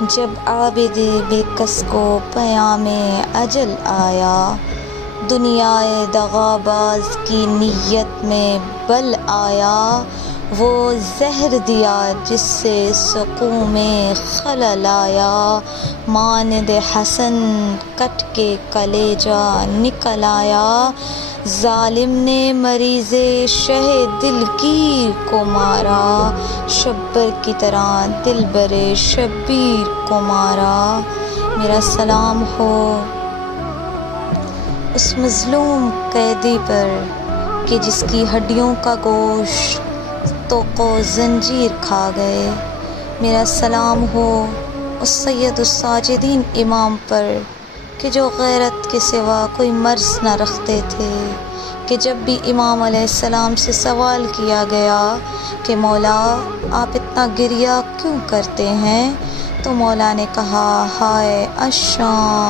جب عابد بے کس کو پیام اجل آیا، دنیائے دغاباز کی نیت میں بل آیا، وہ زہر دیا جس سے سقوم خلل آیا، مانند حسن کٹ کے کلیجہ نکل آیا، ظالم نے مریض شہ دلگیر کو مارا، شبر کی طرح دلبر شبیر کو مارا۔ میرا سلام ہو اس مظلوم قیدی پر کہ جس کی ہڈیوں کا گوشت طوق و زنجیر کھا گئے۔ میرا سلام ہو اس سید الساجدین امام پر کہ جو غیرت کے سوا کوئی مرض نہ رکھتے تھے، کہ جب بھی امام علیہ السلام سے سوال کیا گیا کہ مولا آپ اتنا گریہ کیوں کرتے ہیں، تو مولا نے کہا ہائے الشام۔